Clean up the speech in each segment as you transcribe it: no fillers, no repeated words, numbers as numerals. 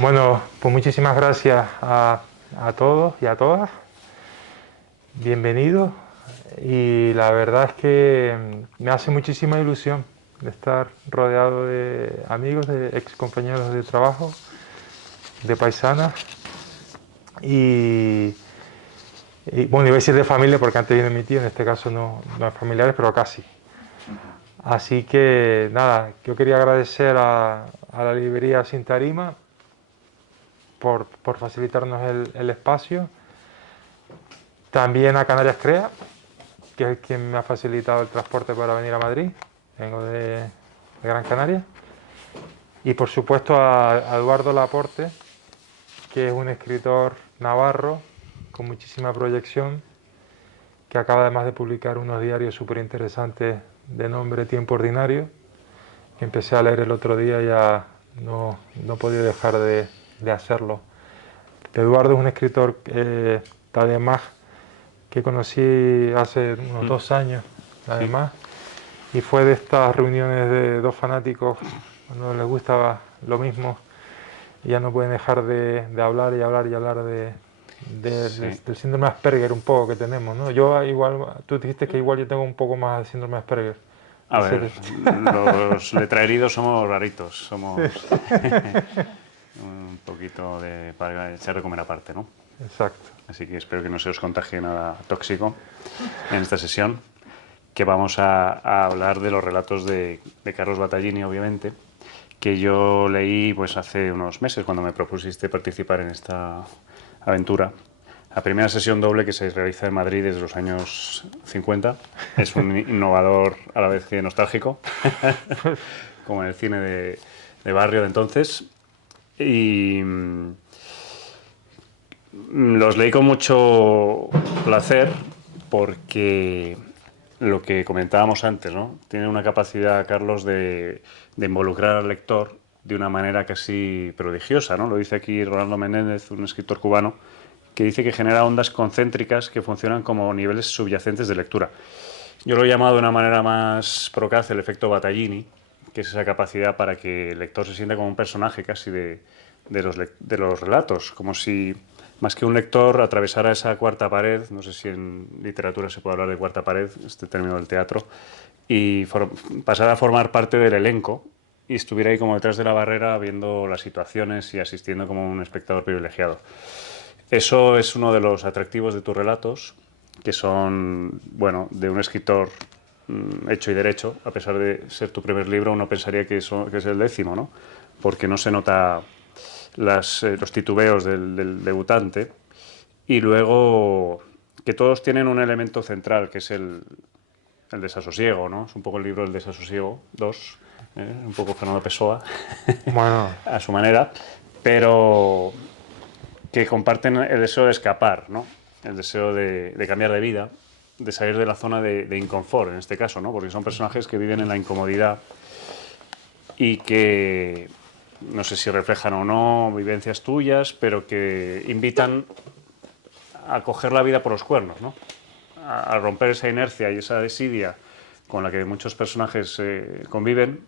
Bueno, pues muchísimas gracias a todos y a todas. Bienvenidos. Y la verdad es que me hace muchísima ilusión de estar rodeado de amigos, de ex compañeros de trabajo, de paisanas y, bueno, iba a decir de familia porque antes viene mi tío, en este caso no es familiares, pero casi. Así que nada, yo quería agradecer a la librería Sin Tarima por facilitarnos el espacio. También a Canarias Crea, que es quien me ha facilitado el transporte para venir a Madrid. Vengo de Gran Canaria. Y por supuesto a Eduardo Laporte, que es un escritor navarro con muchísima proyección, que acaba además de publicar unos diarios súper interesantes de nombre Tiempo Ordinario, que empecé a leer el otro día y ya no he podido dejar de hacerlo. Eduardo es un escritor además que conocí hace unos 2 años, Sí. además, y fue de estas reuniones de dos fanáticos, cuando les gustaba lo mismo, y ya no pueden dejar de hablar y hablar y hablar Sí. del síndrome de Asperger un poco que tenemos, ¿no? Yo igual, tú dijiste que igual yo tengo un poco más de síndrome de Asperger. A De ver, ser... los letraheridos somos raritos, Sí, somos un poquito para echar de comer aparte, ¿no? exacto. Así que espero que no se os contagie nada tóxico en esta sesión, que vamos a hablar de los relatos de Carlos Battaglini, obviamente, que yo leí pues hace unos meses cuando me propusiste participar en esta aventura. La primera sesión doble que se realiza en Madrid desde los años 50. Es un innovador a la vez que nostálgico, como en el cine de barrio de entonces. Y los leí con mucho placer porque lo que comentábamos antes, ¿no? Tiene una capacidad, Carlos, de involucrar al lector de una manera casi prodigiosa, ¿no? Lo dice aquí Rolando Menéndez, un escritor cubano, que dice que genera ondas concéntricas que funcionan como niveles subyacentes de lectura. Yo lo he llamado de una manera más procaz el efecto Battaglini, que es esa capacidad para que el lector se sienta como un personaje casi de los relatos, como si más que un lector atravesara esa cuarta pared, no sé si en literatura se puede hablar de cuarta pared, este término del teatro, y pasara a formar parte del elenco y estuviera ahí como detrás de la barrera viendo las situaciones y asistiendo como un espectador privilegiado. Eso es uno de los atractivos de tus relatos, que son, bueno, de un escritor hecho y derecho. A pesar de ser tu primer libro, uno pensaría que es el 10º, ¿no? Porque no se nota los titubeos del debutante. Y luego que todos tienen un elemento central, que es el desasosiego, ¿no? Es un poco el libro del desasosiego 2, un poco Fernando Pessoa, Bueno, a su manera, pero que comparten el deseo de escapar, ¿no? El deseo de cambiar de vida, de salir de la zona de inconfort, en este caso, ¿no? Porque son personajes que viven en la incomodidad y que no sé si reflejan o no vivencias tuyas, pero que invitan a coger la vida por los cuernos, ¿no? A romper esa inercia y esa desidia con la que muchos personajes conviven.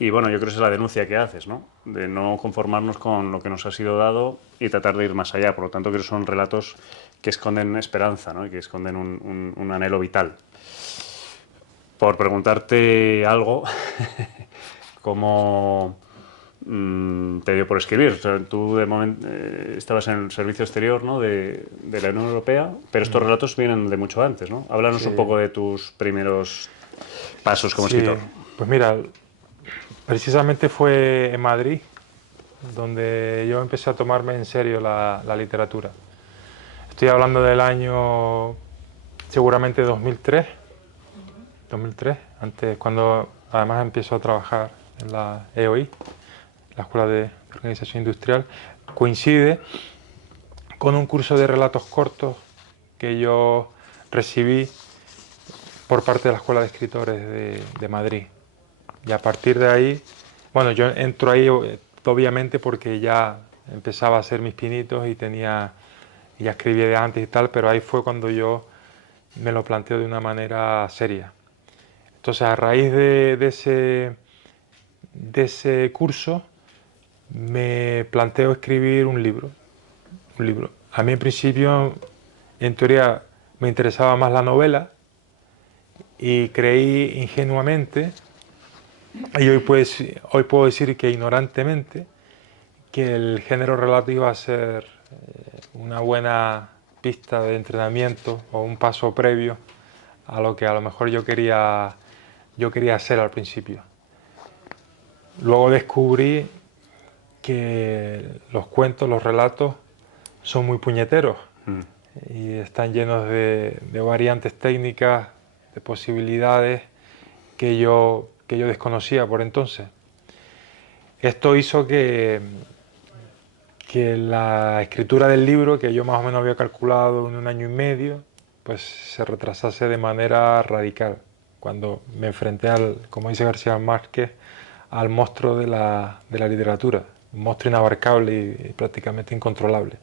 Y bueno, yo creo que esa es la denuncia que haces, ¿no? De no conformarnos con lo que nos ha sido dado y tratar de ir más allá. Por lo tanto, creo que son relatos que esconden esperanza, ¿no? Y que esconden un anhelo vital. Por preguntarte algo, ¿cómo te dio por escribir? O sea, tú de momento estabas en el servicio exterior, ¿no? de la Unión Europea, pero estos relatos vienen de mucho antes, ¿no? Háblanos un sí, poco de tus primeros pasos como escritor. sí. Pues mira, precisamente fue en Madrid donde yo empecé a tomarme en serio la literatura. Estoy hablando del año seguramente 2003, 2003, antes cuando además empiezo a trabajar en la EOI, la Escuela de Organización Industrial, coincide con un curso de relatos cortos que yo recibí por parte de la Escuela de Escritores de Madrid. Y a partir de ahí, bueno, yo entro ahí obviamente porque ya empezaba a hacer mis pinitos y ya escribía de antes y tal, pero ahí fue cuando yo me lo planteo de una manera seria. Entonces, a raíz de ese curso, me planteo escribir un libro. Un libro. A mí en principio, en teoría, me interesaba más la novela y creí ingenuamente, y hoy puedo decir que ignorantemente, que el género relato iba a ser una buena pista de entrenamiento o un paso previo a lo que a lo mejor yo quería hacer al principio. Luego descubrí que los cuentos, los relatos, son muy puñeteros y están llenos de variantes técnicas, de posibilidades que yo desconocía por entonces. Esto hizo que la escritura del libro, que yo más o menos había calculado en un año y medio, pues se retrasase de manera radical cuando me enfrenté al, como dice García Márquez, al monstruo de la literatura, un monstruo inabarcable y prácticamente incontrolable.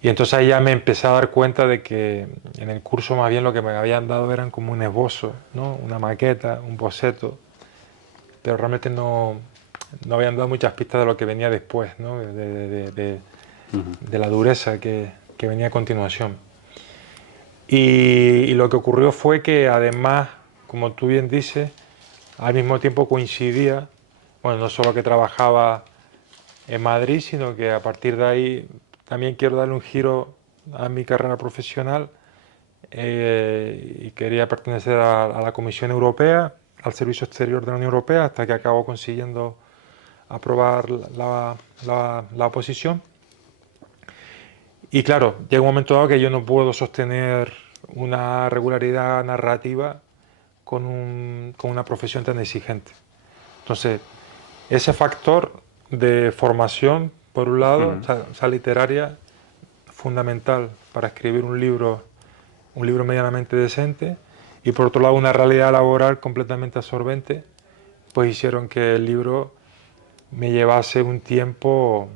Y entonces ahí ya me empecé a dar cuenta de que en el curso más bien lo que me habían dado eran como un esbozo, ¿no? Una maqueta, un boceto, pero realmente no habían dado muchas pistas de lo que venía después, ¿no? De la dureza que venía a continuación. Y lo que ocurrió fue que además, como tú bien dices, al mismo tiempo coincidía, bueno, no solo que trabajaba en Madrid, sino que a partir de ahí también quiero darle un giro a mi carrera profesional y quería pertenecer a la Comisión Europea, al Servicio Exterior de la Unión Europea, hasta que acabo consiguiendo aprobar la oposición. Y claro, llega un momento dado que yo no puedo sostener una regularidad narrativa con una profesión tan exigente. Entonces, ese factor de formación, por un lado, o sea, literaria, fundamental para escribir un libro medianamente decente, y por otro lado una realidad laboral completamente absorbente, pues hicieron que el libro me llevase un tiempo,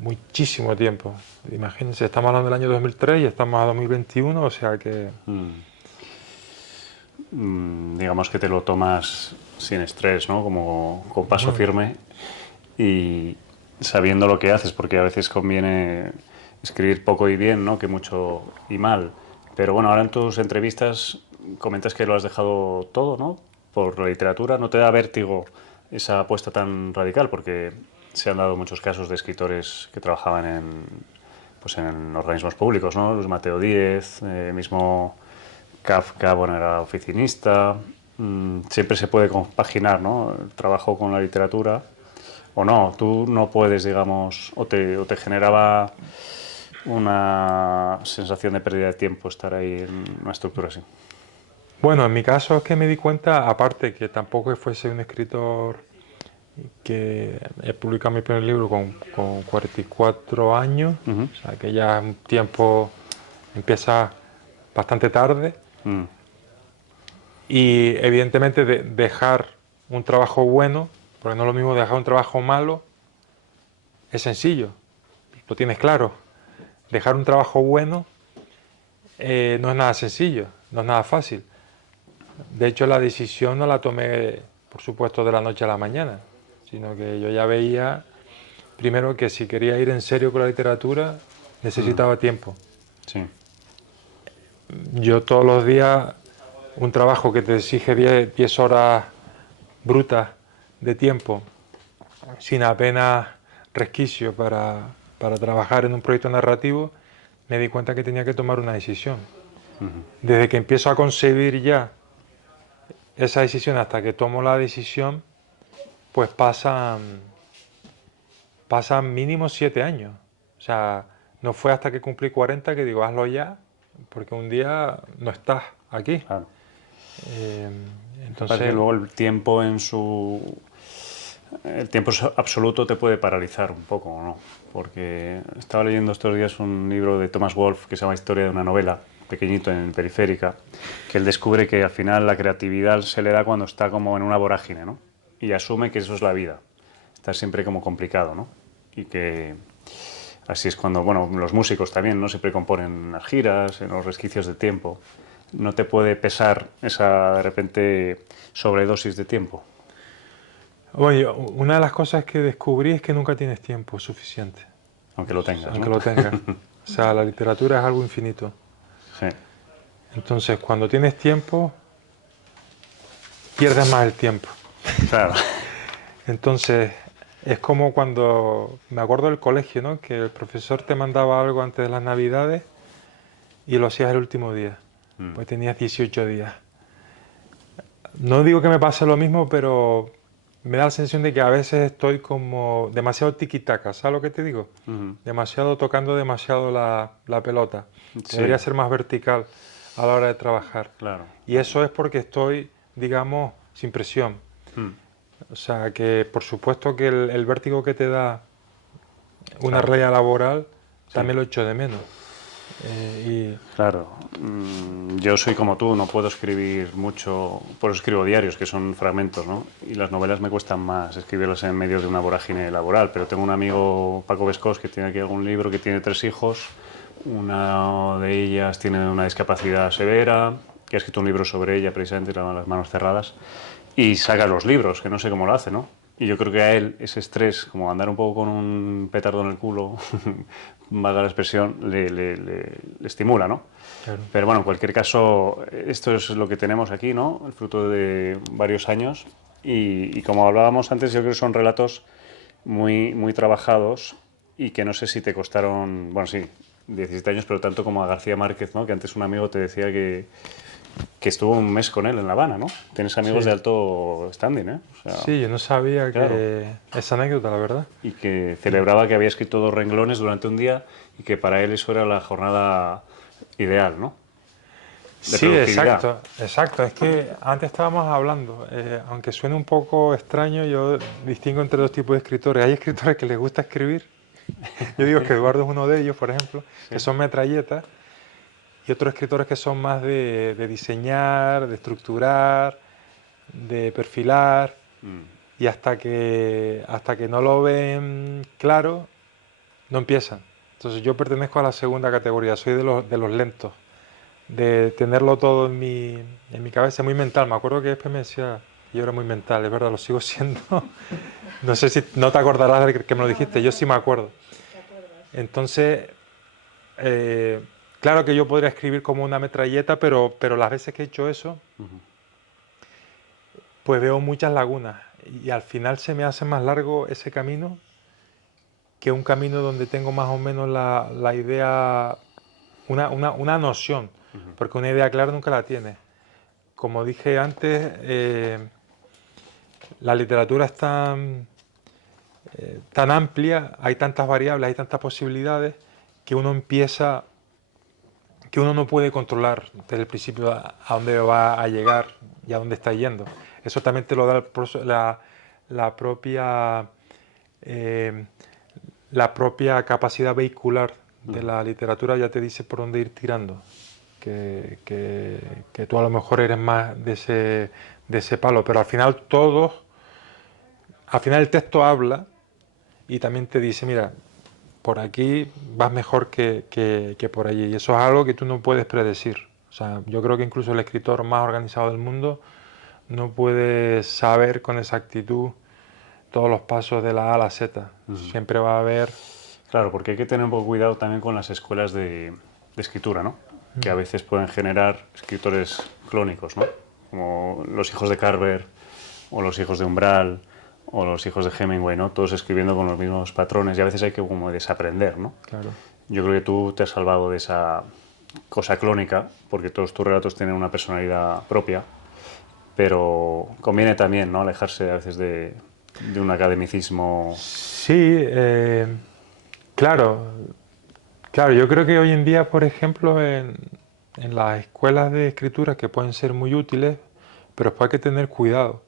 muchísimo tiempo. Imagínense, estamos hablando del año 2003 y estamos a 2021, o sea que... Digamos que te lo tomas sin estrés, ¿no? Como con paso Bueno, firme y sabiendo lo que haces, porque a veces conviene escribir poco y bien, ¿no? Que mucho y mal. Pero bueno, ahora en tus entrevistas comentas que lo has dejado todo, ¿no? Por la literatura. ¿No te da vértigo esa apuesta tan radical? Porque se han dado muchos casos de escritores que trabajaban pues en organismos públicos, ¿no? Luis Mateo Díez, mismo Kafka, bueno, era oficinista. Siempre se puede compaginar, ¿no? El trabajo con la literatura. O no, tú no puedes, digamos, o te generaba una sensación de pérdida de tiempo estar ahí en una estructura así. bueno, en mi caso es que me di cuenta, aparte que tampoco fuese un escritor que he publicado mi primer libro con 44 años, o sea que ya es un tiempo, empieza bastante tarde, y evidentemente dejar un trabajo bueno, porque no es lo mismo dejar un trabajo malo, es sencillo, lo tienes claro. Dejar un trabajo bueno no es nada sencillo, no es nada fácil. De hecho, la decisión no la tomé, por supuesto, de la noche a la mañana, sino que yo ya veía, primero, que si quería ir en serio con la literatura, necesitaba tiempo. Sí. Yo todos los días, un trabajo que te exige 10 horas brutas de tiempo, sin apenas resquicio para trabajar en un proyecto narrativo, me di cuenta que tenía que tomar una decisión. Desde que empiezo a concebir ya esa decisión hasta que tomo la decisión, pues pasan mínimo 7 años. O sea, no fue hasta que cumplí 40 que digo, hazlo ya, porque un día no estás aquí. Claro. Eh, Parece que entonces, luego el tiempo el tiempo absoluto te puede paralizar un poco, ¿no? Porque estaba leyendo estos días un libro de Thomas Wolfe que se llama Historia de una novela, pequeñito en Periférica, que él descubre que al final la creatividad se le da cuando está como en una vorágine, ¿no? Y asume que eso es la vida. Está siempre como complicado, ¿no? Y que así es cuando, bueno, los músicos también, ¿no? Siempre componen en las giras, en los resquicios de tiempo. ¿No te puede pesar esa, de repente, sobredosis de tiempo? Oye, una de las cosas que descubrí es que nunca tienes tiempo suficiente, Aunque lo tengas, aunque ¿no? lo tengas. O sea, la literatura es algo infinito. Sí, Entonces, cuando tienes tiempo, pierdes más el tiempo. claro. Entonces, es como cuando me acuerdo del colegio, ¿no? Que el profesor te mandaba algo antes de las Navidades y lo hacías el último día. Mm, Pues tenías 18 días. No digo que me pase lo mismo, pero me da la sensación de que a veces estoy como demasiado tiquitaca, ¿sabes lo que te digo? ujú. Demasiado tocando demasiado la pelota. Sí, Debería ser más vertical a la hora de trabajar. claro. Y eso es porque estoy, digamos, sin presión. Mm, O sea, que por supuesto que el vértigo que te da una claro, realidad laboral sí. también lo echo de menos. Claro, yo soy como tú, no puedo escribir mucho, por eso escribo diarios, que son fragmentos, ¿no? Y las novelas me cuestan más escribirlas en medio de una vorágine laboral, pero tengo un amigo, Paco Bescós, que tiene aquí algún libro, que tiene 3 hijos, una de ellas tiene una discapacidad severa, que ha escrito un libro sobre ella, precisamente, Las manos cerradas, y saca los libros, que no sé cómo lo hace, ¿no? Y yo creo que a él ese estrés, como andar un poco con un petardo en el culo, valga la expresión, le estimula, ¿no? Claro. Pero bueno, en cualquier caso, esto es lo que tenemos aquí, ¿no? El fruto de varios años. Y como hablábamos antes, yo creo que son relatos muy, muy trabajados y que no sé si te costaron, bueno, sí, 17 años, pero tanto como a García Márquez, ¿no? Que antes un amigo te decía que estuvo un mes con él en La Habana, ¿no? Tienes amigos Sí, de alto standing, ¿eh? O sea, sí, yo no sabía claro. que esa anécdota, la verdad. Y que celebraba que había escrito 2 renglones durante un día y que para él eso era la jornada ideal, ¿no? De Sí, productividad. exacto, exacto. Es que antes estábamos hablando, aunque suene un poco extraño, yo distingo entre dos tipos de escritores. Hay escritores que les gusta escribir, yo digo que Eduardo es uno de ellos, por ejemplo, que Sí. son metralletas, y otros escritores que son más de diseñar, de estructurar, de perfilar, Mm, y hasta que no lo ven claro, no empiezan. Entonces yo pertenezco a la segunda categoría, soy de los lentos, de tenerlo todo en mi cabeza, muy mental. Me acuerdo que después me decía, yo era muy mental, es verdad, lo sigo siendo. No sé si no te acordarás de que me lo dijiste, yo sí me acuerdo. Entonces, eh, claro que yo podría escribir como una metralleta, pero las veces que he hecho eso, ujú. pues veo muchas lagunas y al final se me hace más largo ese camino que un camino donde tengo más o menos la idea, una noción, porque una idea clara nunca la tienes. Como dije antes, la literatura es tan amplia, hay tantas variables, hay tantas posibilidades, que uno empieza, que uno no puede controlar desde el principio a dónde va a llegar y a dónde está yendo. Eso también te lo da la propia, eh, la propia capacidad vehicular de la literatura, ya te dice por dónde ir tirando. Que tú a lo mejor eres más de ese palo, pero al final el texto habla y también te dice, mira, por aquí vas mejor que por allí. Y eso es algo que tú no puedes predecir. O sea, yo creo que incluso el escritor más organizado del mundo no puede saber con exactitud todos los pasos de la A a la Z. Siempre va a haber... Claro, porque hay que tener un poco cuidado también con las escuelas de escritura, ¿no? Que a veces pueden generar escritores clónicos, ¿no? Como los hijos de Carver, o los hijos de Umbral, o los hijos de Hemingway, ¿no? Todos escribiendo con los mismos patrones y a veces hay que como desaprender, ¿no? Claro. Yo creo que tú te has salvado de esa cosa clónica, porque todos tus relatos tienen una personalidad propia, pero conviene también, ¿no? Alejarse a veces de un academicismo. Sí, claro, claro, yo creo que hoy en día, por ejemplo, en las escuelas de escritura que pueden ser muy útiles, pero después hay que tener cuidado.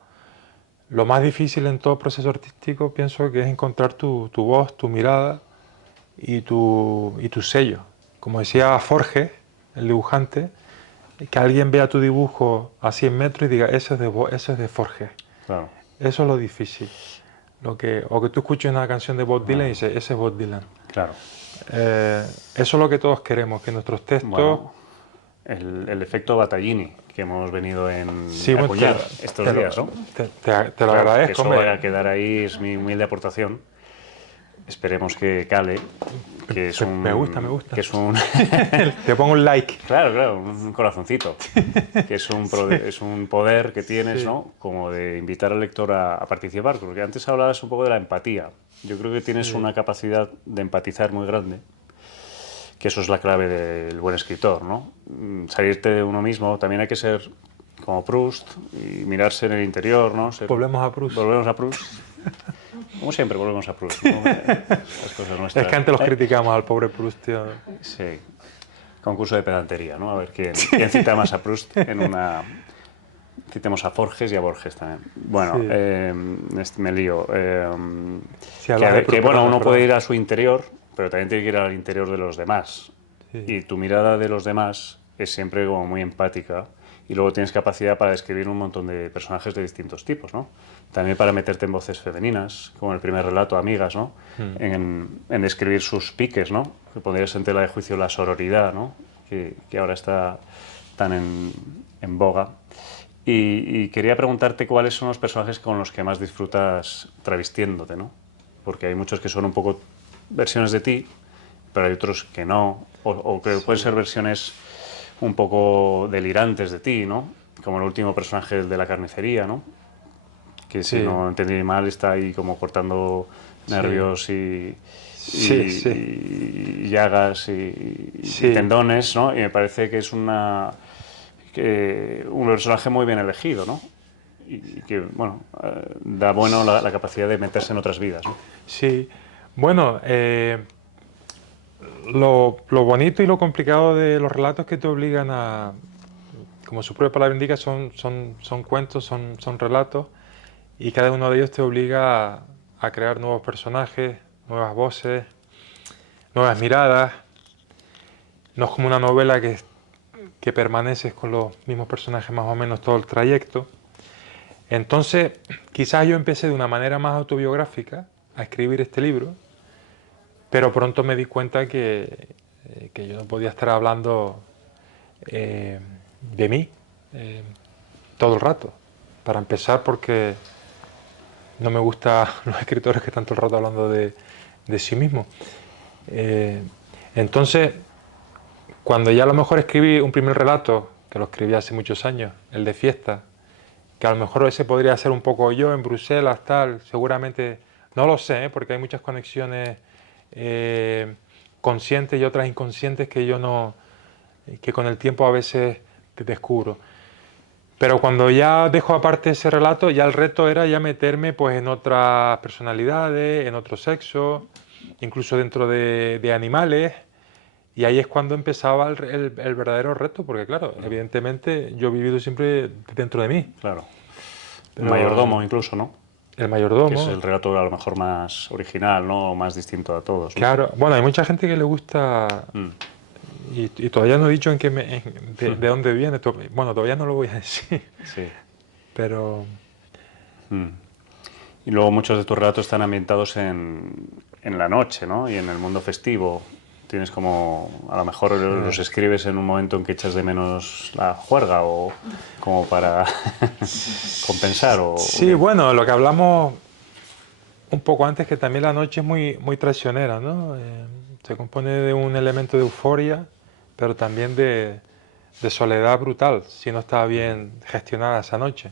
Lo más difícil en todo proceso artístico pienso que es encontrar tu voz, tu mirada y tu sello. Como decía Forges, el dibujante, que alguien vea tu dibujo a 100 metros y diga, eso es de Forges. Claro, Eso es lo difícil. O que tú escuches una canción de Bob Dylan y dices, ese es Bob Dylan. claro. Eso es lo que todos queremos, que nuestros textos Bueno, el efecto Battaglini, que hemos venido a bueno, acuñar estos días, ¿no? Te lo Claro, agradezco, eso hombre. va a quedar ahí, es mi humilde aportación. Esperemos que cale, que es un... Me gusta. Que es un Te pongo un like. claro, un corazoncito. Que es un poder que tienes, Sí. ¿no? Como de invitar al lector a participar. Porque antes hablabas un poco de la empatía. Yo creo que tienes Sí. una capacidad de empatizar muy grande, que eso es la clave del buen escritor, ¿no? Salirte de uno mismo. También hay que ser como Proust y mirarse en el interior, ¿no? Volvemos a Proust. Volvemos a Proust. Como siempre, volvemos a Proust, ¿no? Las cosas nuestras. Es que antes los criticamos al pobre Proust, tío. Sí. Concurso de pedantería, ¿no? A ver quién cita más a Proust en una... Citemos a Forges y a Borges también. Bueno, Sí. me lío. Si hablas de Proust, Bueno, perdón, uno perdón. puede ir a su interior, pero también tiene que ir al interior de los demás. Sí. Y tu mirada de los demás es siempre como muy empática. Y luego tienes capacidad para describir un montón de personajes de distintos tipos, ¿no? También para meterte en voces femeninas, como en el primer relato, Amigas, ¿no? En describir sus piques, ¿no? Que pondrías en tela de juicio la sororidad, ¿no? Que ahora está tan en boga. Y quería preguntarte cuáles son los personajes con los que más disfrutas travestiéndote, ¿no? Porque hay muchos que son un poco versiones de ti, pero hay otros que no, o que pueden ser versiones un poco delirantes de ti, ¿no? Como el último personaje de la carnicería, ¿no? Que si Sí. no entendí mal está ahí como cortando nervios y llagas y tendones, ¿no? Y me parece que es un personaje muy bien elegido, ¿no? Y que, bueno, da la capacidad de meterse en otras vidas, ¿no? Sí. Bueno, lo bonito y lo complicado de los relatos que te obligan a, como su propia palabra indica, son cuentos, son relatos, y cada uno de ellos te obliga a crear nuevos personajes, nuevas voces, nuevas miradas. No es como una novela que permaneces con los mismos personajes más o menos todo el trayecto. Entonces, quizás yo empecé de una manera más autobiográfica a escribir este libro, pero pronto me di cuenta que yo no podía estar hablando de mí todo el rato. Para empezar, porque no me gustan los escritores que están todo el rato hablando de sí mismos. Entonces, cuando ya a lo mejor escribí un primer relato, que lo escribí hace muchos años, el de Fiesta, que a lo mejor ese podría ser un poco yo en Bruselas, tal, seguramente, no lo sé, porque hay muchas conexiones conscientes y otras inconscientes que yo no, que con el tiempo a veces te descubro. Pero cuando ya dejo aparte ese relato, ya el reto era ya meterme pues en otras personalidades, en otro sexo, incluso dentro de animales. Y ahí es cuando empezaba el verdadero reto, porque claro, evidentemente yo he vivido siempre dentro de mí. Claro. Pero Mayordomo incluso, ¿no? el Que es mayordomo, el relato a lo mejor más original, ¿no? O más distinto a todos, ¿no? claro, bueno, hay mucha gente que le gusta, y todavía no he dicho de dónde viene, bueno, todavía no lo voy a decir, Sí. pero Y luego muchos de tus relatos están ambientados en la noche, ¿no? Y en el mundo festivo. Tienes como, a lo mejor los escribes en un momento en que echas de menos la juerga o como para compensar o... sí, bueno, lo que hablamos un poco antes, que también la noche es muy traicionera, ¿no? Se compone de un elemento de euforia, pero también de soledad brutal, si no está bien gestionada esa noche.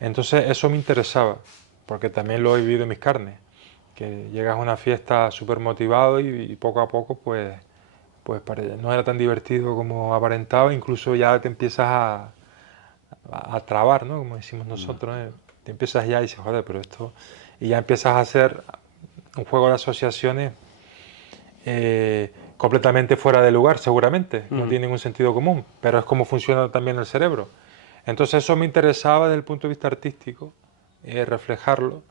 Entonces eso me interesaba, porque también lo he vivido en mis carnes, que llegas a una fiesta súper motivado y poco a poco pues no era tan divertido como aparentaba, incluso ya te empiezas a trabar, ¿no? Como decimos nosotros, ¿eh? Te empiezas ya y dices, joder, pero esto... Y ya empiezas a hacer un juego de asociaciones completamente fuera de lugar, seguramente, no tiene ningún sentido común, pero es como funciona también el cerebro. Entonces eso me interesaba desde el punto de vista artístico, reflejarlo,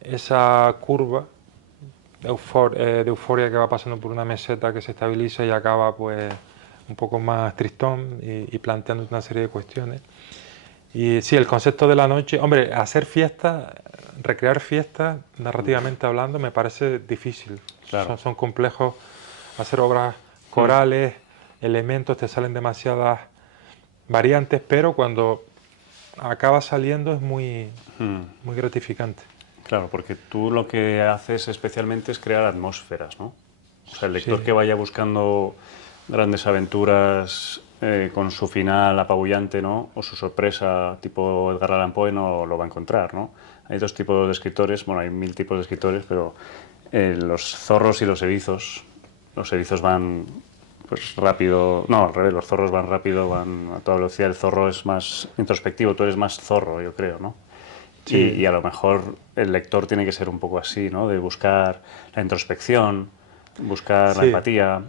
esa curva de euforia que va pasando por una meseta que se estabiliza y acaba pues un poco más tristón y planteando una serie de cuestiones. Y sí, el concepto de la noche, hombre, hacer fiestas, recrear fiestas, narrativamente hablando, me parece difícil. Claro. Son complejos, hacer obras corales, elementos, te salen demasiadas variantes, pero cuando acaba saliendo es muy, muy gratificante. Claro, porque tú lo que haces especialmente es crear atmósferas, ¿no? O sea, el lector Sí, que vaya buscando grandes aventuras con su final apabullante, ¿no? O su sorpresa tipo Edgar Allan Poe no lo va a encontrar, ¿no? Hay dos tipos de escritores, bueno, hay 1000 tipos de escritores, pero los zorros y los erizos. Los erizos van pues rápido, no, al revés, los zorros van rápido, van a toda velocidad, el zorro es más introspectivo, tú eres más zorro, yo creo, ¿no? sí, Y a lo mejor el lector tiene que ser un poco así, ¿no? De buscar la introspección, buscar la sí. empatía.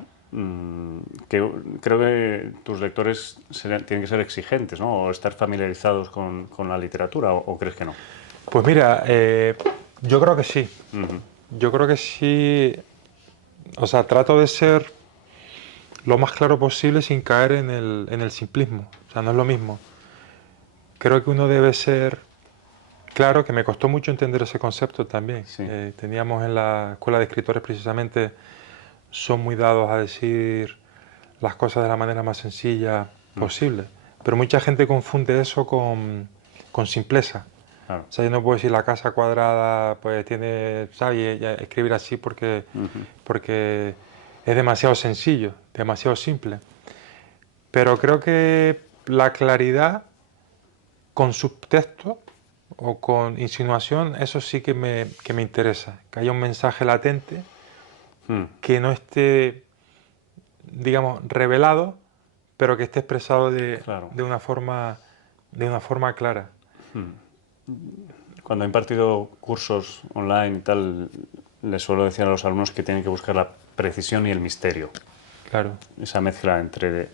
Que creo que tus lectores tienen que ser exigentes, ¿no? O estar familiarizados con la literatura, o crees que no. Pues mira, yo creo que sí. Yo creo que sí. O sea, trato de ser lo más claro posible sin caer en el simplismo. O sea, no es lo mismo. Creo que uno debe ser claro, que me costó mucho entender ese concepto también. Sí. Teníamos en la escuela de escritores precisamente, son muy dados a decir las cosas de la manera más sencilla posible. Pero mucha gente confunde eso con simpleza. Claro. O sea, yo no puedo decir la casa cuadrada, pues tiene, ¿sabes? Y escribir así porque es demasiado sencillo, demasiado simple. Pero creo que la claridad con subtexto o con insinuación, eso sí que me interesa. Que haya un mensaje latente Mm, que no esté, digamos, revelado, pero que esté expresado claro. de una forma clara. Cuando he impartido cursos online y tal, les suelo decir a los alumnos que tienen que buscar la precisión y el misterio. Claro. Esa mezcla entre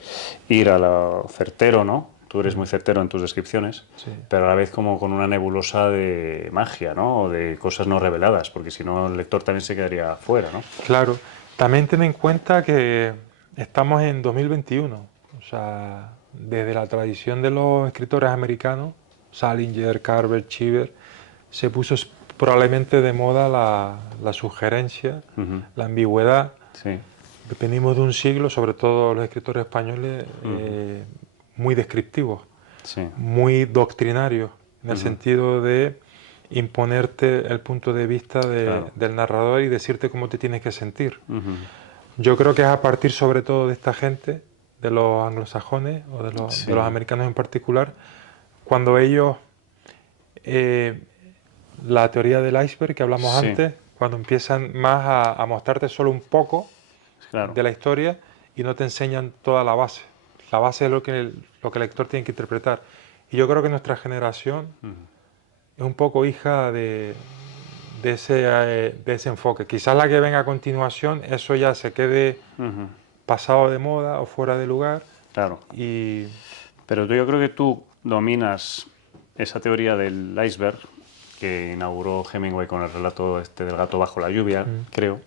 ir a lo certero, ¿no? Tú eres muy certero en tus descripciones, Sí. pero a la vez como con una nebulosa de magia, ¿no? O de cosas no reveladas, porque si no el lector también se quedaría fuera, ¿no? Claro. También ten en cuenta que estamos en 2021. O sea, desde la tradición de los escritores americanos, Salinger, Carver, Cheever, se puso probablemente de moda la sugerencia, la ambigüedad. Sí. Venimos de un siglo, sobre todo los escritores españoles, muy descriptivos, Sí. muy doctrinarios, en el sentido de imponerte el punto de vista Claro. del narrador y decirte cómo te tienes que sentir. Yo creo que es a partir sobre todo de esta gente, de los anglosajones o de los Sí. americanos en particular, cuando ellos, eh, la teoría del iceberg que hablamos Sí. antes, cuando empiezan más a mostrarte solo un poco Claro. de la historia y no te enseñan toda la base. La base es lo que el lector tiene que interpretar. Y yo creo que nuestra generación es un poco hija de ese enfoque. Quizás la que venga a continuación, eso ya se quede pasado de moda o fuera de lugar. Claro. Y Pero yo creo que tú dominas esa teoría del iceberg que inauguró Hemingway con el relato este del gato bajo la lluvia, creo.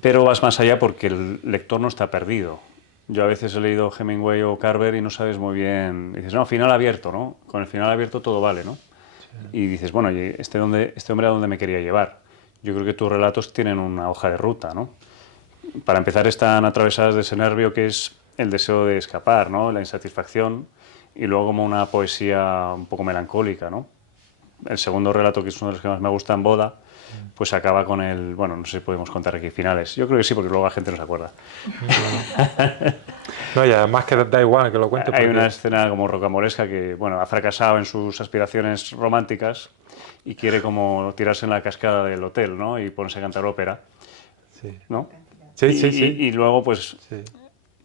Pero vas más allá porque el lector no está perdido. Yo a veces he leído Hemingway o Carver y no sabes muy bien. Dices, no, final abierto, ¿no? Con el final abierto todo vale, ¿no? Y dices, bueno, ¿y este hombre a dónde me quería llevar? Yo creo que tus relatos tienen una hoja de ruta, ¿no? Para empezar, están atravesadas de ese nervio que es el deseo de escapar, ¿no? La insatisfacción, y luego como una poesía un poco melancólica, ¿no? El segundo relato, que es uno de los que más me gusta, en Boda, pues acaba con el... Bueno, no sé si podemos contar aquí finales. Yo creo que sí, porque luego la gente no se acuerda. no, y además que da igual que lo cuente Hay una porque escena como rocambolesca que, bueno, ha fracasado en sus aspiraciones románticas y quiere como tirarse en la cascada del hotel, ¿no? Y ponerse a cantar ópera, sí, ¿no? sí, sí, sí, Y luego, pues, sí,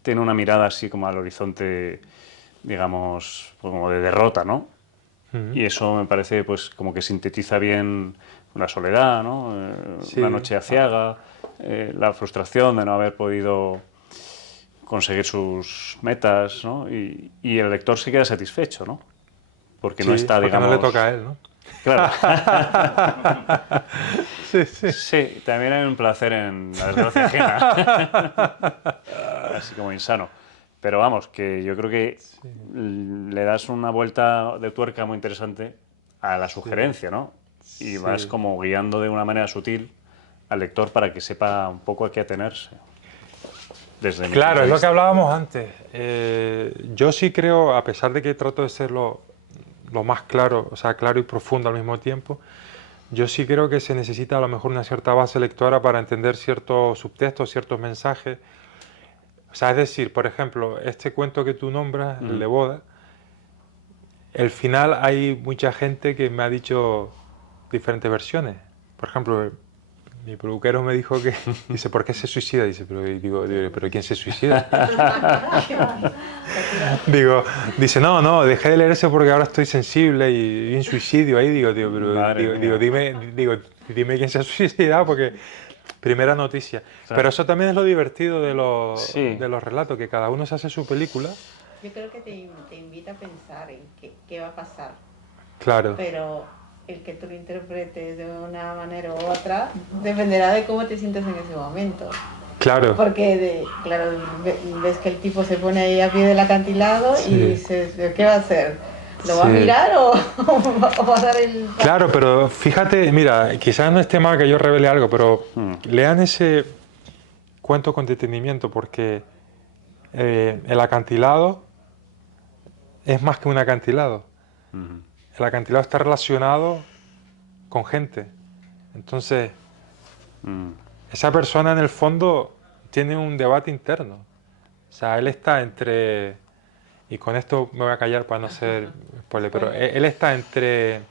tiene una mirada así como al horizonte, digamos, como de derrota, ¿no? Y eso me parece, pues, como que sintetiza bien la soledad, ¿no? Una sí. noche aciaga, la frustración de no haber podido conseguir sus metas, ¿no? Y el lector se queda satisfecho, ¿no? Porque no Sí, está, porque no le toca digamos... a él, ¿no? Claro. Sí, sí. Sí, también hay un placer en la desgracia ajena. Así como insano. Pero vamos, que yo creo que le das una vuelta de tuerca muy interesante a la sugerencia, ¿no? Y vas Sí. como guiando de una manera sutil al lector para que sepa un poco a qué atenerse. desde mi Claro, punto es de lo que vista. hablábamos antes. Yo sí creo, a pesar de que trato de ser lo más claro, o sea, claro y profundo al mismo tiempo, yo sí creo que se necesita a lo mejor una cierta base lectora para entender ciertos subtextos, ciertos mensajes. O sea, es decir, por ejemplo, este cuento que tú nombras, el Ujú. de boda, el final hay mucha gente que me ha dicho diferentes versiones. Por ejemplo, mi peluquero me dijo que, dice, ¿por qué se suicida? Dice, pero, y digo, ¿pero quién se suicida? Digo, dice, no, no, dejé de leer eso porque ahora estoy sensible y vi un suicidio ahí. Madre mía. Dime quién se ha suicidado porque primera noticia. Pero Claro. eso también es lo divertido Sí, de los relatos, que cada uno se hace su película. Yo creo que te invita a pensar en qué va a pasar, Claro, pero el que tú lo interpretes de una manera u otra dependerá de cómo te sientes en ese momento. claro, Porque, claro, ves que el tipo se pone ahí a pie del acantilado y sí, dices, ¿qué va a hacer? ¿Lo va a sí. mirar o va a dar el...? Claro, pero fíjate, mira, quizás no es tema que yo revele algo, pero Mm. lean ese cuento con detenimiento porque el acantilado es más que un acantilado. Ujú. El acantilado está relacionado con gente. Entonces, Mm. esa persona en el fondo tiene un debate interno. O sea, él está entre, y con esto me voy a callar para no ser spoiler, pero Spoiler. él está entre,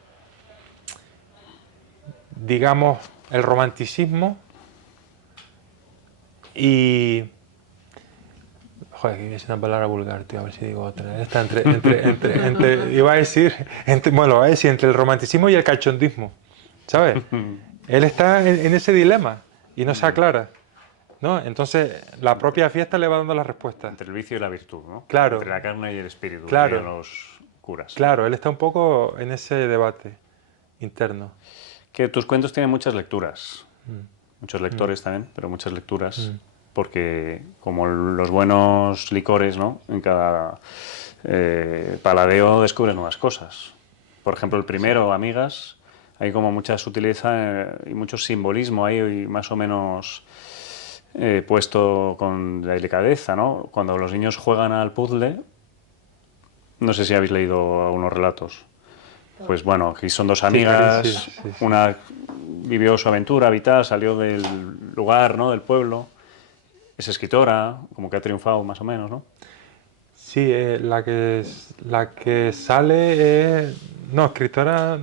digamos, el romanticismo y... Joder, que es una palabra vulgar, tío, a ver si digo otra. Él está iba a decir, bueno, voy a decir entre el romanticismo y el cachondismo, ¿sabes? Él está en ese dilema y no se aclara, ¿no? Entonces, la propia fiesta le va dando la respuesta. Entre el vicio y la virtud, ¿no? Claro, Entre la carne y el espíritu, claro, dirían los curas. claro, él está un poco en ese debate interno. Que tus cuentos tienen muchas lecturas, Mm, muchos mm, lectores también, pero muchas lecturas, mm. porque como los buenos licores, ¿no? En cada paladeo descubres nuevas cosas. Por ejemplo, el primero, Amigas, hay como mucha sutileza y mucho simbolismo ahí, y más o menos puesto con delicadeza, ¿no? Cuando los niños juegan al puzzle, no sé si habéis leído algunos relatos. Pues bueno, aquí son dos Sí, Karin, sí, amigas, sí, sí. una vivió su aventura vital, salió del lugar, ¿no? Del pueblo, es escritora, como que ha triunfado más o menos, ¿no? Sí, la que sale es... No, escritora,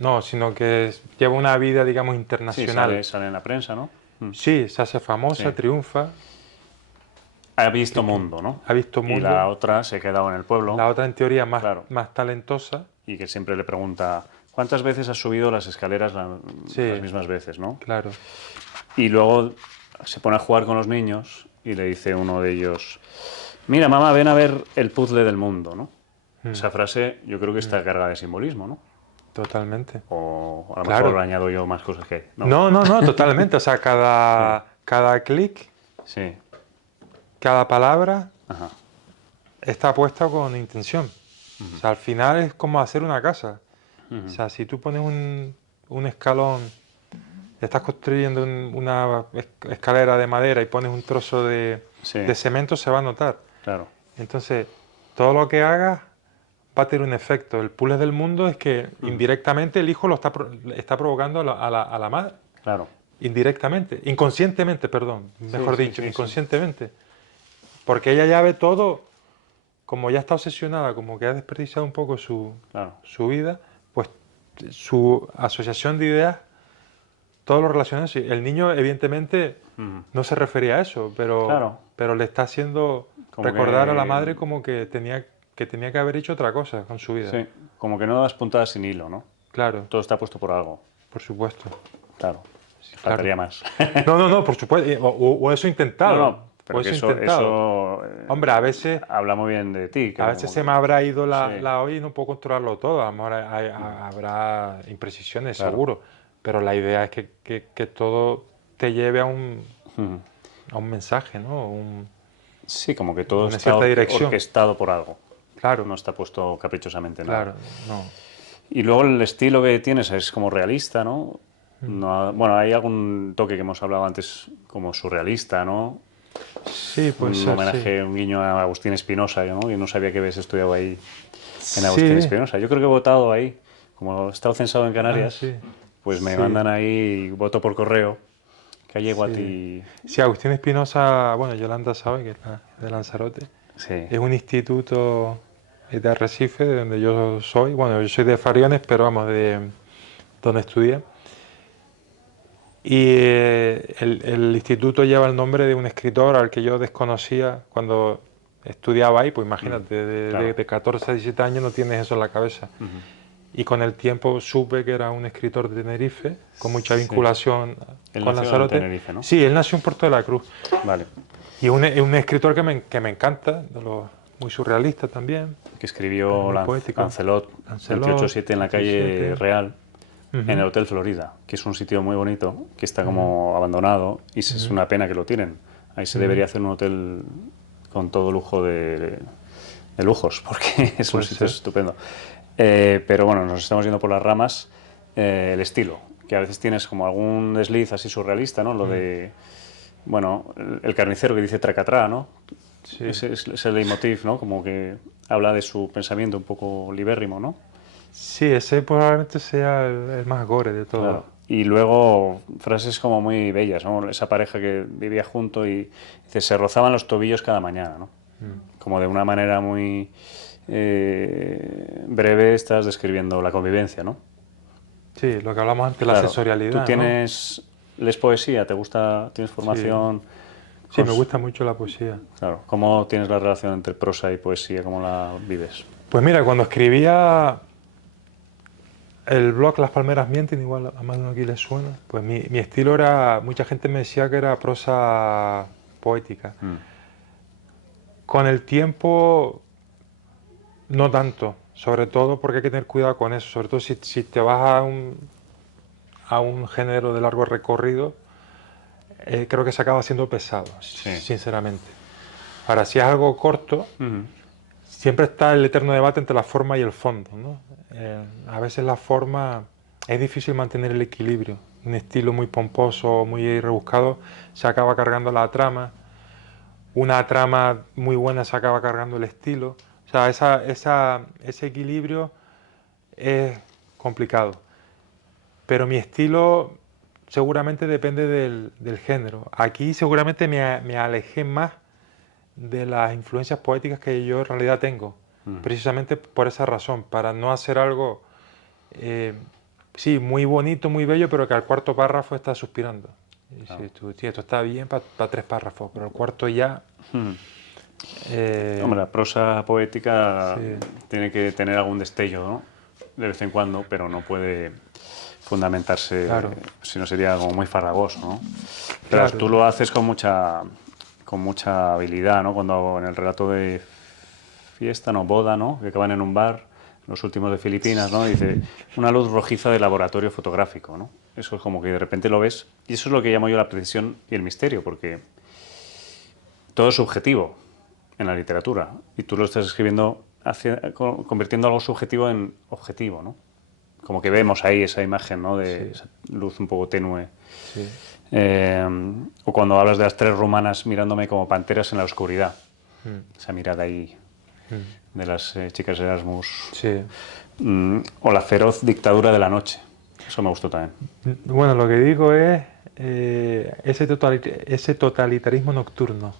no, sino que lleva una vida, digamos, Sí, internacional. sale en la prensa, ¿no? Mm. Sí, se hace famosa, Sí. triunfa, Ha visto que mundo, ¿no? ha visto Y la mundo. otra se ha quedado en el pueblo, La otra, en teoría, claro, más talentosa. y que siempre le pregunta, ¿cuántas veces has subido las escaleras Sí, las mismas veces, ¿no? claro. Y luego se pone a jugar con los niños y le dice uno de ellos, mira, mamá, ven a ver el puzzle del mundo, ¿no? Mm, Esa frase yo creo que está cargada de simbolismo, ¿no? totalmente. O a lo mejor Claro. añado yo más cosas que hay. No, totalmente. O sea, cada clic, Sí, cada palabra ajá. está puesta con intención. O sea, al final es como hacer una casa. O sea, si tú pones un escalón, estás construyendo una escalera de madera y pones un trozo Sí, de cemento, se va a notar. claro. Entonces, todo lo que hagas va a tener un efecto. El puzzle del mundo es que indirectamente el hijo lo está provocando a la madre. Claro. Indirectamente, inconscientemente, perdón, mejor Sí, dicho, sí, sí. inconscientemente. Porque ella ya ve todo, como ya está obsesionada, como que ha desperdiciado un poco Claro. su vida, pues su asociación de ideas, todo lo relaciona así. El niño, evidentemente, Ujú. no se refería a eso, Claro. pero le está haciendo Como recordar a la que, madre como que tenía que haber hecho otra cosa con su vida. sí, como que no das puntadas sin hilo, ¿no? Claro, Todo está puesto por algo. por supuesto. Claro. Claro. Faltaría más. No, por supuesto. O eso intentado. No, pero O que eso intentado. Hombre, a veces habla muy bien de ti. Que A veces como se que- me habrá ido Sí, la olla y no puedo controlarlo todo. A lo mejor habrá imprecisiones, claro. seguro. Pero la idea es que todo te lleve Ujú. a un mensaje, ¿no? Sí, como que todo Una está cierta dirección. orquestado por algo. Claro, No está puesto caprichosamente nada. claro, no. Y luego el estilo que tienes es como realista, ¿no? Bueno, hay algún toque que hemos hablado antes como surrealista, ¿no? Sí, puede Un ser, homenaje, un guiño a Agustín Espinosa, ¿no? Yo no sabía que habías estudiado ahí en sí. Agustín Sí, Espinosa. Yo creo que he votado ahí, como he estado censado en ah, Canarias, sí, pues me sí, mandan ahí, voto por correo, calle sí. Guati. Sí, Agustín Espinosa, bueno, Yolanda sabe que es de Lanzarote. Sí, Es un instituto de Arrecife, de donde yo soy. Bueno, yo soy de Fariones, pero vamos, de donde estudié. Y el instituto lleva el nombre de un escritor al que yo desconocía cuando estudiaba ahí. Pues imagínate, claro. de 14 a 17 años no tienes eso en la cabeza. Ujú. Y con el tiempo supe que era un escritor de Tenerife, con mucha Sí. vinculación Él con nació en Lanzarote. Tenerife, ¿no? Sí, él nació en Puerto de la Cruz. Vale. Y es un escritor que me encanta, muy surrealista también, Que pero escribió muy poético. Lancelot Lancelot, 287 en la calle 27. Real, en el Ujú, Hotel Florida, que es un sitio muy bonito, que está ujú, como abandonado y es ujú, una pena que lo tienen. Ahí se ujú. debería hacer un hotel con todo lujo de lujos, porque es un Puede sitio ser. estupendo. Pero bueno, nos estamos yendo por las ramas. El estilo, que a veces tienes como algún desliz así surrealista, ¿no? Lo Mm, de, bueno, el carnicero que dice tracatrá, ¿no? sí. Ese es el leitmotiv, ¿no? Como que habla de su pensamiento un poco libérrimo, ¿no? Sí, ese probablemente sea el más gore de todos. Claro. Y luego frases como muy bellas, ¿no? Esa pareja que vivía junto y dice, se rozaban los tobillos cada mañana, ¿no? Mm. Como de una manera muy breve estás describiendo la convivencia, ¿no? Sí, lo que hablamos antes, la Claro. ¿Tú sensorialidad, ¿no? lees poesía? ¿Te gusta, tienes Sí, formación? sí, Con, me gusta mucho la poesía. claro. ¿Cómo tienes la relación entre prosa y poesía? ¿Cómo la vives? Pues mira, cuando escribía el blog Las Palmeras Mienten, igual a más de uno aquí les suena, pues mi estilo era, mucha gente me decía que era prosa poética. Mm. Con el tiempo, no tanto, sobre todo porque hay que tener cuidado con eso, sobre todo si te vas a un género de largo recorrido, creo que se acaba siendo pesado, Sí. sinceramente. Ahora, si es algo corto, Ujú. siempre está el eterno debate entre la forma y el fondo, ¿no? A veces la forma es difícil mantener el equilibrio. Un estilo muy pomposo, muy rebuscado, se acaba cargando la trama. Una trama muy buena se acaba cargando el estilo. O sea, ese equilibrio es complicado. Pero mi estilo seguramente depende del género. Aquí seguramente me alejé más de las influencias poéticas que yo en realidad tengo, precisamente por esa razón, para no hacer algo, eh, sí, muy bonito, muy bello, pero que al cuarto párrafo está suspirando. Y Claro. si tú, sí, esto está bien para 3 párrafos, pero el cuarto ya, Ujú. eh, Hombre, la prosa poética sí, tiene que tener algún destello, ¿no? De vez en cuando, pero no puede fundamentarse, claro, si no sería como muy farragoso, ¿no? Pero claro, tú lo haces con mucha habilidad, ¿no? Cuando en el relato de fiesta, no, boda, ¿no? Que acaban en un bar, los últimos de Filipinas, ¿no? Dice, una luz rojiza de laboratorio fotográfico, ¿no? Eso es como que de repente lo ves, y eso es lo que llamo yo la precisión y el misterio, porque todo es subjetivo en la literatura y tú lo estás escribiendo convirtiendo algo subjetivo en objetivo, ¿no? Como que vemos ahí esa imagen, ¿no? De sí, esa luz un poco tenue. sí, Eh, o cuando hablas de las tres rumanas mirándome como panteras en la oscuridad. mm, Esa mirada ahí de las chicas Erasmus. sí. O la feroz dictadura de la noche. Eso me gustó también. Bueno, lo que digo es ese totalitarismo nocturno.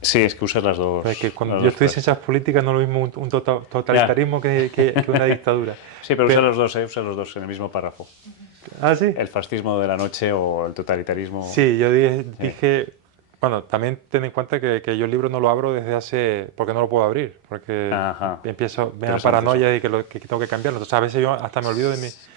Sí, es que usas Porque cuando las yo dos estudié frases. ciencias políticas no es lo mismo un Ya. totalitarismo que una dictadura. Sí, pero usa Pero, los dos, usa los dos en el mismo párrafo. ¿ah, sí? El fascismo de la noche o el totalitarismo. Sí, yo eh, dije, bueno, también ten en cuenta que yo el libro no lo abro desde hace, porque no lo puedo abrir, porque Ajá. me dan Interesante eso. paranoia y que tengo que cambiarlo. Entonces a veces yo hasta me olvido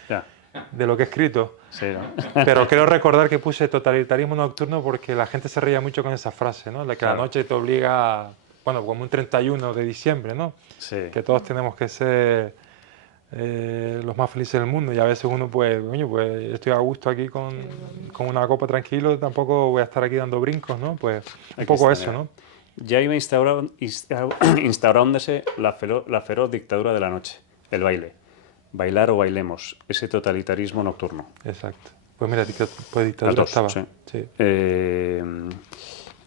Ya. de lo que he escrito. Sí, ¿no? Pero quiero recordar que puse totalitarismo nocturno porque la gente se reía mucho con esa frase, ¿no? La que la Claro. noche te obliga, bueno, como un 31 de diciembre, ¿no? Sí. Que todos tenemos que ser los más felices del mundo y a veces uno pues, coño, pues estoy a gusto aquí con una copa tranquilo, tampoco voy a estar aquí dando brincos, ¿no? Pues un Aquí poco está, eso, mira. ¿no? Ya iba instaurándose la feroz dictadura de la noche, el baile. Bailar o bailemos, ese totalitarismo nocturno. Exacto. Pues mira, pues Las dictadura dos, estaba. sí. Sí.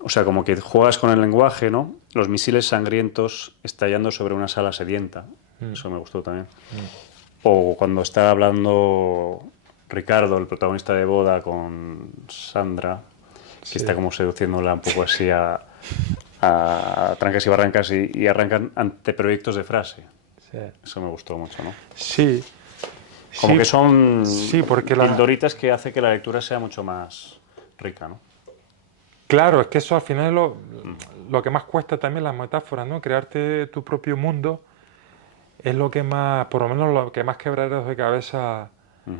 O sea, como que juegas con el lenguaje, ¿no? Los misiles sangrientos estallando sobre una sala sedienta. Eso me gustó también. O cuando está hablando Ricardo, el protagonista de Boda, con Sandra, que Sí. está como seduciéndola un poco así a trancas y barrancas y arrancan anteproyectos de frase. Sí. Eso me gustó mucho, ¿no? Sí. Como Sí, que son sí, porque pildoritas que hace que la lectura sea mucho más rica, ¿no? claro, es que eso al final es lo que más cuesta también las metáforas, ¿no? Crearte tu propio mundo es lo que más, por lo menos lo que más quebraderos de cabeza,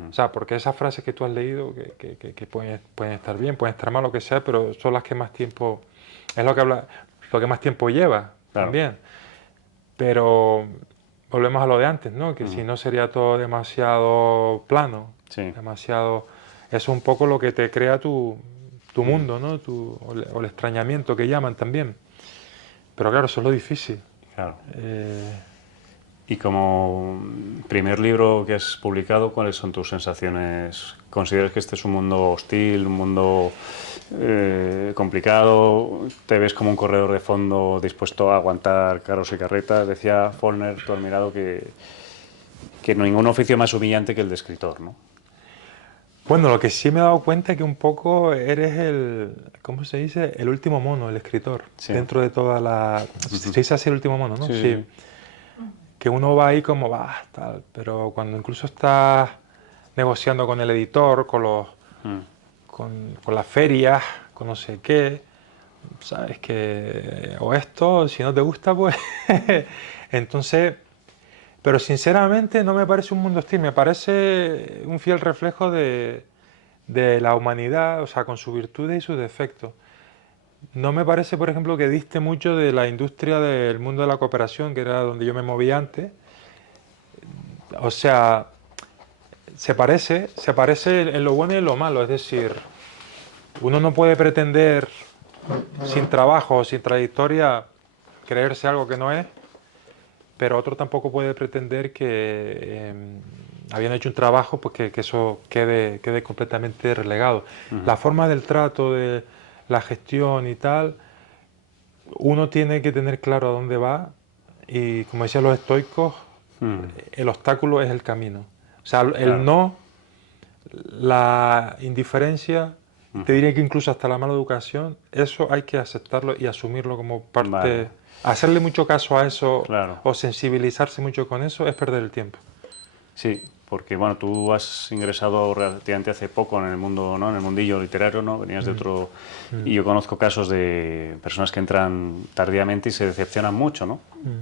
o sea, porque esas frases que tú has leído, que pueden estar bien, pueden estar mal, lo que sea, pero son las que más tiempo, es lo que más tiempo lleva Claro. también. Pero volvemos a lo de antes, ¿no? Que si no sería todo demasiado plano, Sí. demasiado... Eso es un poco lo que te crea tu mundo, ¿no? O el extrañamiento que llaman también. Pero claro, eso es lo difícil. Claro. Eh, Y como primer libro que has publicado, ¿cuáles son tus sensaciones? ¿Consideras que este es un mundo hostil, un mundo complicado? ¿Te ves como un corredor de fondo dispuesto a aguantar carros y carretas? Decía Faulkner, tu admirado, que no hay ningún oficio más humillante que el de escritor, ¿no? bueno, lo que sí me he dado cuenta es que un poco eres ¿cómo se dice? El último mono, el escritor. Sí. Dentro de toda la... Se dice así el último mono, ¿no? Sí, Sí. sí. Que uno va ahí como va, tal, pero cuando incluso estás negociando con el editor, con las ferias, con no sé qué, sabes que o esto, si no te gusta, pues entonces, pero sinceramente no me parece un mundo hostil, me parece un fiel reflejo de la humanidad, o sea, con sus virtudes y sus defectos. No me parece, por ejemplo, que diste mucho de la industria del mundo de la cooperación, que era donde yo me movía antes. O sea, se parece en lo bueno y en lo malo. Es decir, uno no puede pretender sin trabajo o sin trayectoria creerse algo que no es, pero otro tampoco puede pretender que habiendo hecho un trabajo, pues que eso quede completamente relegado. La forma del trato, de la gestión y tal, uno tiene que tener claro a dónde va y, como decían los estoicos, el obstáculo es el camino. O sea, el Claro. no, la indiferencia, te diría que incluso hasta la mala educación, eso hay que aceptarlo y asumirlo como parte. Vale. Hacerle mucho caso a eso Claro. o sensibilizarse mucho con eso es perder el tiempo. Sí, porque bueno, tú has ingresado relativamente hace poco en el mundo, ¿no? En el mundillo literario, ¿no? Venías de otro... Y yo conozco casos de personas que entran tardíamente y se decepcionan mucho, ¿no?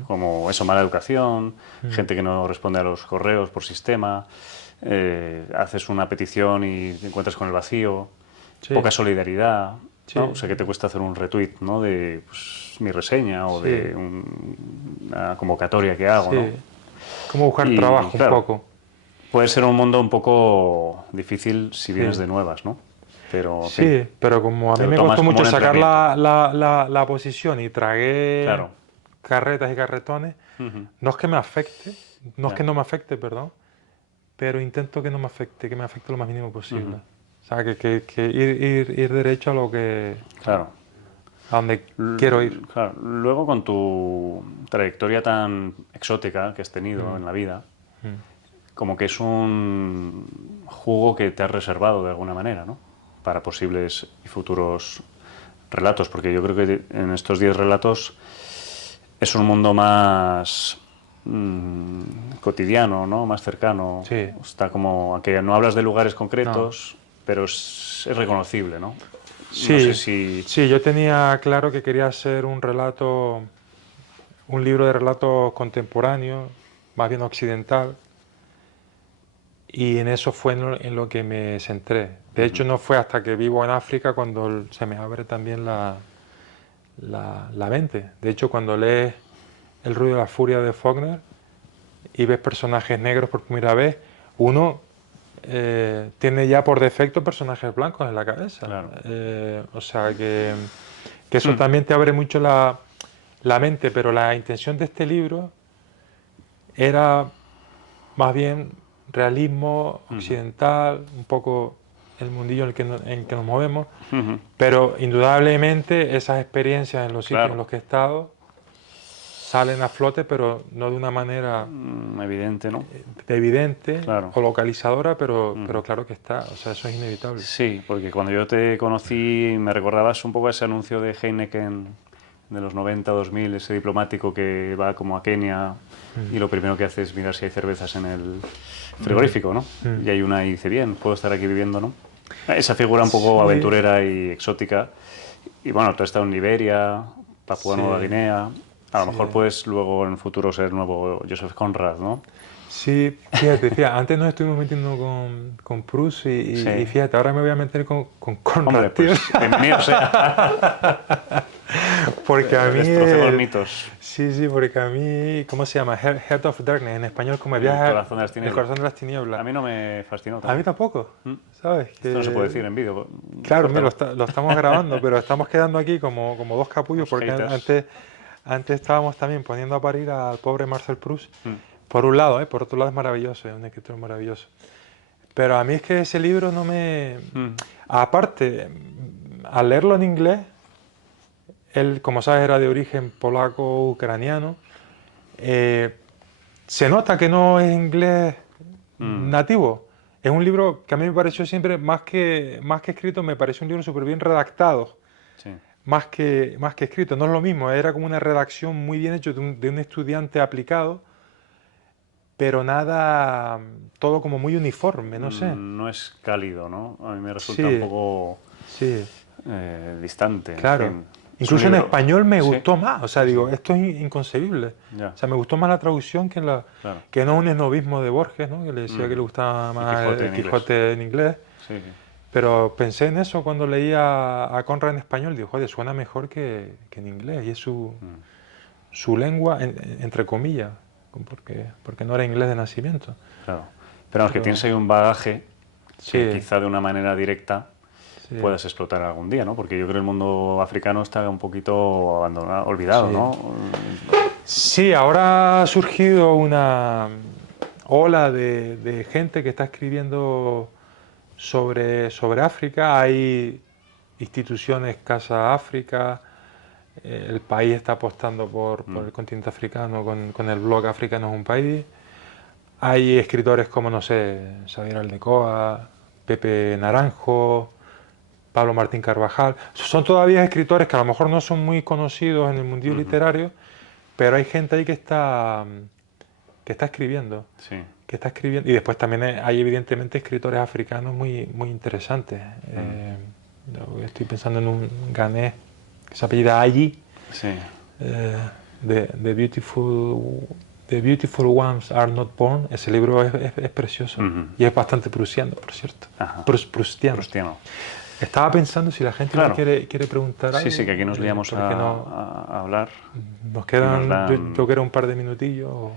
Como eso, mala educación, gente que no responde a los correos por sistema, haces una petición y te encuentras con el vacío, Sí. poca solidaridad, ¿no? Sí. O sea, que te cuesta hacer un retweet, ¿no? De pues, mi reseña o Sí. de una convocatoria que hago, Sí. ¿no? Como buscar Y, trabajo claro, un poco. puede ser un mundo un poco difícil si vienes Sí. de nuevas, ¿no? Pero, en Sí, fin, pero como a te mí lo me tomas costó como mucho un sacar entrenamiento. la posición y tragué Claro. carretas y carretones, no es que me afecte, no es Ya. que no me afecte, perdón, pero intento que no me afecte, que me afecte lo más mínimo posible. O sea, que ir derecho a lo que, Claro. a donde quiero ir. Claro. Luego, con tu trayectoria tan exótica que has tenido en la vida, como que es un jugo que te has reservado de alguna manera, ¿no? Para posibles y futuros relatos, porque yo creo que en estos 10 relatos es un mundo más cotidiano, ¿no? Más cercano. Sí. Está como, aunque no hablas de lugares No. concretos, pero es reconocible, ¿no? Sí, No sé si... sí, yo tenía claro que quería hacer un relato, un libro de relatos contemporáneos, más bien occidental, y en eso fue en lo que me centré. De hecho, no fue hasta que vivo en África cuando se me abre también la mente. De hecho, cuando lees El ruido de la furia de Faulkner y ves personajes negros por primera vez, uno tiene ya por defecto personajes blancos en la cabeza. Claro. O sea que eso también te abre mucho la mente, pero la intención de este libro era más bien realismo occidental, un poco el mundillo en que nos movemos, Ujú. pero indudablemente esas experiencias en los sitios Claro. en los que he estado salen a flote, pero no de una manera Evidente, ¿no? evidente Claro. o localizadora, pero Ujú. claro que está, o sea, eso es inevitable. Sí, porque cuando yo te conocí me recordabas un poco ese anuncio de Heineken de los 90, 2000, ese diplomático que va como a Kenia y lo primero que hace es mirar si hay cervezas en el frigorífico, ¿no? Y hay una y dice, bien, puedo estar aquí viviendo, ¿no? Esa figura un poco Sí, aventurera y exótica. Y bueno, tú has estado en Liberia, Papúa sí, Nueva Guinea. A lo sí. mejor puedes luego en el futuro ser el nuevo Joseph Conrad, ¿no? Sí, fíjate, antes nos estuvimos metiendo con Proust Sí. y fíjate, ahora me voy a meter con Conrad, Hombre, tío. pues bienvenido sea. Porque a mí Destrocemos mitos. sí, porque a mí, ¿cómo se llama? Heart of Darkness, en español como El viaje corazón de las el tinieblas. corazón de las tinieblas. A mí no me fascinó A mí tampoco. tampoco, ¿sabes? Esto no se puede decir en vídeo. Claro, mira, Córtalo. lo estamos grabando, pero estamos quedando aquí como dos capullos, Los porque haters. antes estábamos también poniendo a parir al pobre Marcel Proust. Mm. Por un lado, por otro lado es maravilloso, es un escritor maravilloso. Pero a mí es que ese libro no me... Mm. Aparte, al leerlo en inglés, él, como sabes, era de origen polaco-ucraniano, se nota que no es inglés nativo. Es un libro que a mí me pareció siempre, más que escrito, me pareció un libro súper bien redactado, Sí. más que escrito. No es lo mismo, era como una redacción muy bien hecha de un estudiante aplicado, pero nada, todo como muy uniforme, no sé. No es cálido, ¿no? A mí me resulta un Sí, poco sí, distante. En claro. fin. Es un Incluso en libro. español me Sí, gustó más, o sea, sí, sí. digo, esto es inconcebible. Ya. O sea, me gustó más la traducción Claro. que no un esnovismo de Borges, ¿no? Que le decía que le gustaba Y más Quijote el en inglés. Quijote en inglés. Sí, sí. Pero pensé en eso cuando leía a Conrad en español. Digo, joder, suena mejor que en inglés. Y es su lengua, entre comillas, porque no era inglés de nacimiento. Claro. Pero aunque Pero tienes ahí un bagaje que sí, quizá de una manera directa sí, puedas explotar algún día, ¿no? Porque yo creo que el mundo africano está un poquito abandonado, olvidado, sí. ¿no? Sí, ahora ha surgido una ola de gente que está escribiendo sobre África. Hay instituciones Casa África. El país está apostando por el continente africano con el blog Africano es un país. Hay escritores como, no sé, Xavier Aldecoa, Pepe Naranjo, Pablo Martín Carvajal. Son todavía escritores que a lo mejor no son muy conocidos en el mundillo literario, pero hay gente ahí que está escribiendo. Sí. Que está escribiendo. Y después también hay evidentemente escritores africanos muy interesantes. Yo estoy pensando en un ganés que se apellida Ayi, Sí. The Beautiful Ones Are Not Born. Ese libro es precioso y es bastante prusiano, por cierto. Ajá. Prustiano. Prustiano. Estaba pensando si la gente Claro. no quiere preguntar algo. Sí, sí, que aquí nos liamos porque a hablar. nos Y quedan, nos dan- yo creo, un par de minutillos, o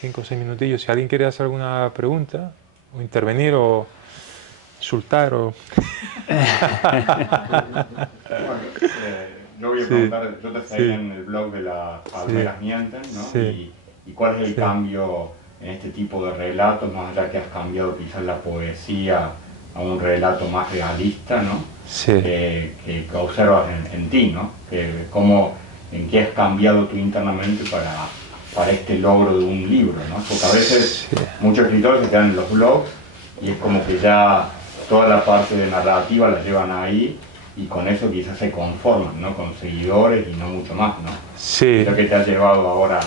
5 o 6 minutillos. Si alguien quiere hacer alguna pregunta, o intervenir, o insultar, o... Yo voy a Sí, preguntar, yo te seguí sí. en el blog de las palmeras mienten, ¿no? Sí. Y cuál es el Sí. cambio en este tipo de relatos, más allá que has cambiado quizás la poesía a un relato más realista, ¿no? Sí. Que observas en ti, ¿no? En qué has cambiado tú internamente para este logro de un libro, ¿no? Porque a veces Sí. muchos escritores se quedan en los blogs y es como que ya toda la parte de narrativa la llevan ahí y con eso quizás se conforman, ¿no? Con seguidores y no mucho más, ¿no? Sí. Es lo que te ha llevado ahora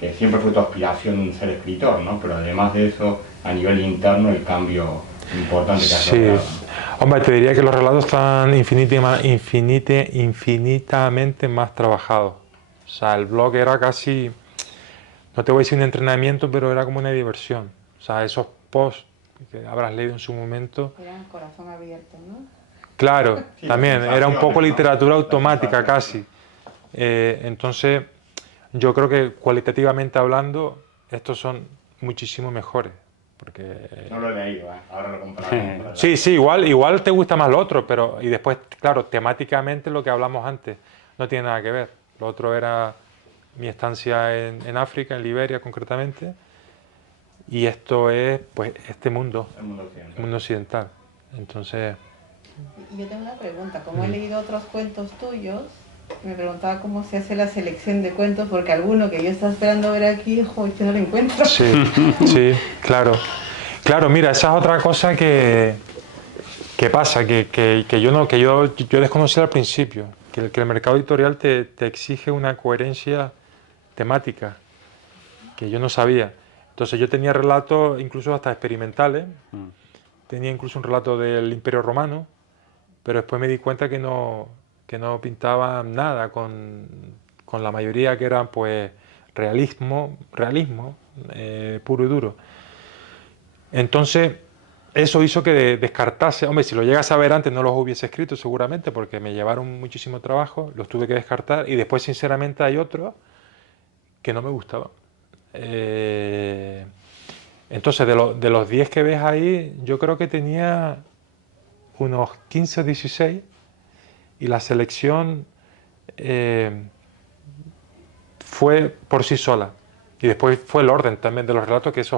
que siempre fue tu aspiración ser escritor, ¿no? Pero además de eso, a nivel interno, el cambio importante que has Sí. logrado. Hombre, te diría que los relatos están infinitamente más trabajados. O sea, el blog era casi, no te voy a decir un entrenamiento, pero era como una diversión. O sea, esos posts que habrás leído en su momento. Eran corazón abierto, ¿no? Claro, Sí, también las era un poco sensaciones, ¿no? literatura Las automática sensaciones. casi. Entonces, yo creo que cualitativamente hablando, estos son muchísimo mejores. Porque No lo he leído, ¿eh? Ahora lo compraré. sí, igual te gusta más lo otro, pero y después, claro, temáticamente lo que hablamos antes no tiene nada que ver. Lo otro era mi estancia en África, en Liberia concretamente, y esto es, pues, este mundo, El mundo el occidental. mundo occidental. Entonces, Y yo tengo una pregunta, como he leído otros cuentos tuyos, me preguntaba cómo se hace la selección de cuentos, porque alguno que yo estaba esperando ver aquí, jo, yo no lo encuentro. sí, sí, claro. Claro, mira, esa es otra cosa que pasa, que yo no, yo desconocía al principio, que el mercado editorial te exige una coherencia temática, que yo no sabía. Entonces yo tenía relatos incluso hasta experimentales, tenía incluso un relato del Imperio Romano, pero después me di cuenta que no pintaba nada con la mayoría que eran pues realismo puro y duro. Entonces eso hizo que descartase, hombre, si lo llegas a ver antes no los hubiese escrito seguramente porque me llevaron muchísimo trabajo, los tuve que descartar y después sinceramente hay otros que no me gustaban. Entonces de los 10 que ves ahí yo creo que tenía unos 15 o 16 y la selección fue por sí sola. Y después fue el orden también de los relatos, que eso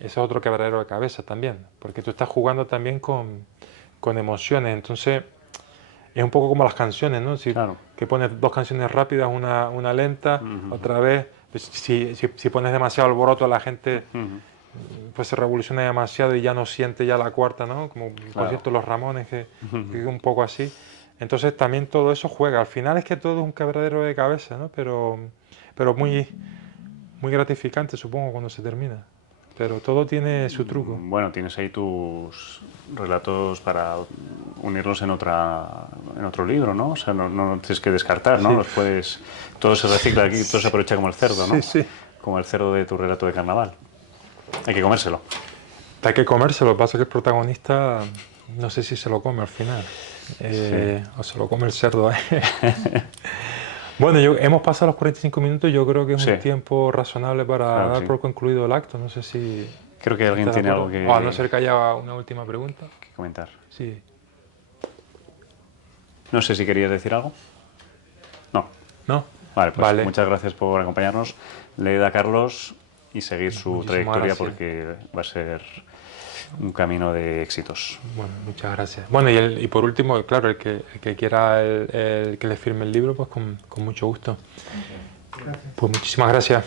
es otro quebradero de cabeza también, porque tú estás jugando también con emociones, entonces es un poco como las canciones, ¿no? Si, Claro. que pones dos canciones rápidas, una lenta, otra vez, pues si pones demasiado alboroto a la gente pues se revoluciona demasiado y ya no siente ya la cuarta, ¿no? Como por Claro. cierto los Ramones, que es un poco así. Entonces también todo eso juega. Al final es que todo es un quebradero de cabeza, ¿no? Pero muy gratificante, supongo, cuando se termina. Pero todo tiene su truco. Bueno, tienes ahí tus relatos para unirlos en otro libro, ¿no? O sea, no tienes que descartar, ¿no? Sí. Los puedes, todo se recicla aquí, todo se aprovecha como el cerdo, ¿no? Sí, sí. Como el cerdo de tu relato de carnaval. Hay que comérselo. Hay que comérselo. Lo que pasa es que el protagonista no sé si se lo come al final. O se lo come el cerdo. Bueno, hemos pasado los 45 minutos, yo creo que es Sí. un tiempo razonable para Claro, dar sí. por concluido el acto. No sé si... Creo que alguien ¿estás de tiene acuerdo? algo que, O a no ser que haya una última pregunta. que comentar. Sí. No sé si querías decir algo. No. ¿No? Vale, pues Vale. muchas gracias por acompañarnos. Leed a Carlos y seguir su Muchísimas trayectoria gracias. porque va a ser un camino de éxitos. Bueno, muchas gracias. Bueno, y por último, claro, el que quiera el que le firme el libro, pues con mucho gusto. Pues muchísimas gracias.